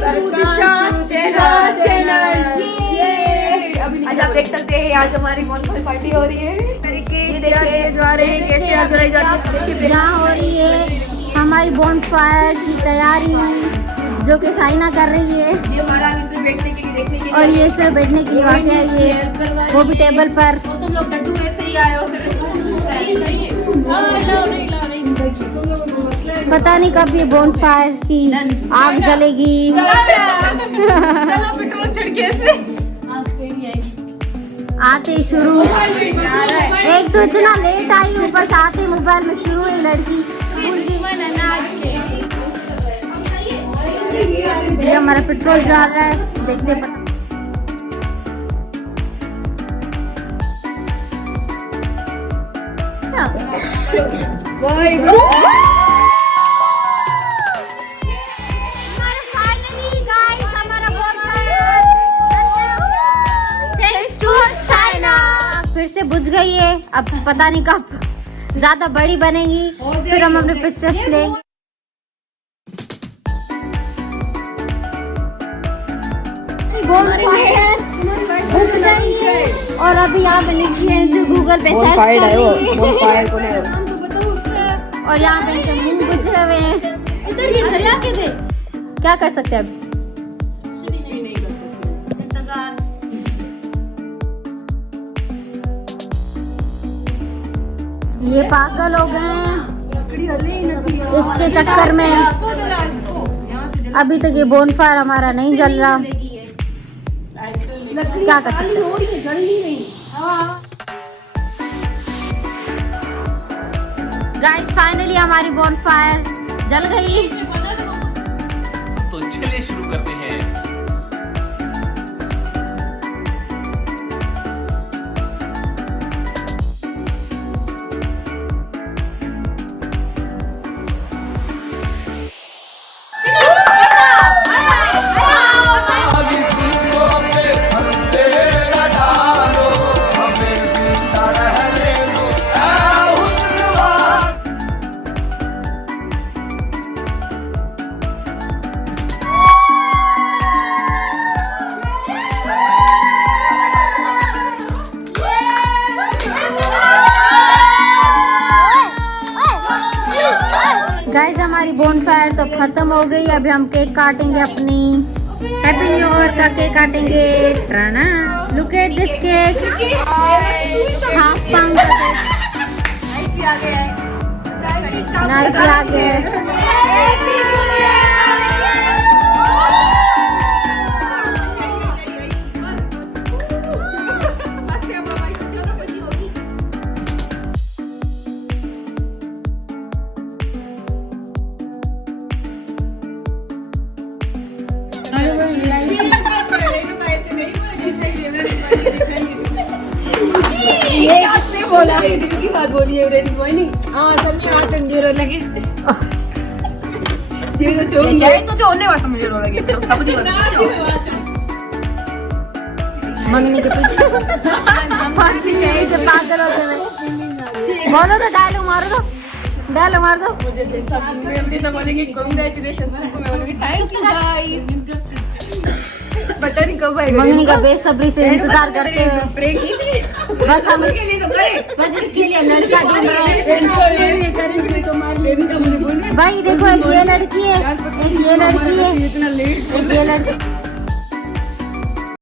आज आप देख सकते हैं आज हमारी बोनफायर पार्टी हो रही है। ये देखिए जा रहे हैं कैसे आग जलाई जाती है। यहाँ हो रही है हमारी बोनफायर की तैयारी जो कि शाइना कर रही है। ये हमारा सिर्फ बैठने के लिए देखने के लिए और ये सिर्फ बैठने के लिए वाकई है, ये वो भी टेबल पर। तुम लोग लड्डू ऐसे ही आए हो सिर्फ। पता नहीं कब ये बोनफायर की आग जलेगी। चलो पेट्रोल छिड़के से आते शुरू। एक तो इतना लेट आई, ऊपर से आते मोबाइल में शुरू हुई लड़की। ये हमारा पेट्रोल जा रहा है, देखते पता। फिर से बुझ गई है, अब पता नहीं कब ज्यादा बड़ी बनेगी, फिर हम अपने पिक्चर्स लेंगे। और अभी यहाँ पे लिखी है जो गूगल पे सर्च कर रही है। और यहाँ पे इनके मुंह बुझे हुए हैं। इधर ये जला के दे, क्या कर सकते हैं अब? ये पागल हो गए हैं इसके चक्कर में। अभी तक ये बोनफायर हमारा नहीं जल रहा, क्या कर सकते हैं? गाइस फाइनली हमारी बोनफायर जल गई। तो चलिए शुरू करते हैं। गाइस हमारी बोनफायर तो खत्म हो गई। अभी हम केक काटेंगे, अपनी हैप्पी न्यू ईयर का केक काटेंगे। Look at this cake, half pound का केक। नाइस भी आ गया है। बोला दिल की बात बोली है रेडी बॉय नहीं। हाँ सबने हाथ अंधेरे लगे। ये तो जो होने वाला मुझे रो लगे सब नहीं मंगनी के पीछे पागल होते हुए। बोलो तो डायलॉग मारो, तो डायलॉग मार दो। मुझे सब में बोलेंगे कांग्रेचुलेशंस, उनको मैं बोलूंगी थैंक यू गाइस। पता नहीं कब आएगा मंगनी का बेसब्री से इंतजार करते हुए। प्रे की थी बस हम इसके लिए तो करे, बस इसके लिए लड़का ढूंढ रहे हैं। ये करेंगे नहीं तो मार लेने का मुझे बोल रहे। भाई देखो, एक ये लड़की है, एक ये लड़की है, इतना लेट एक ये लड़की।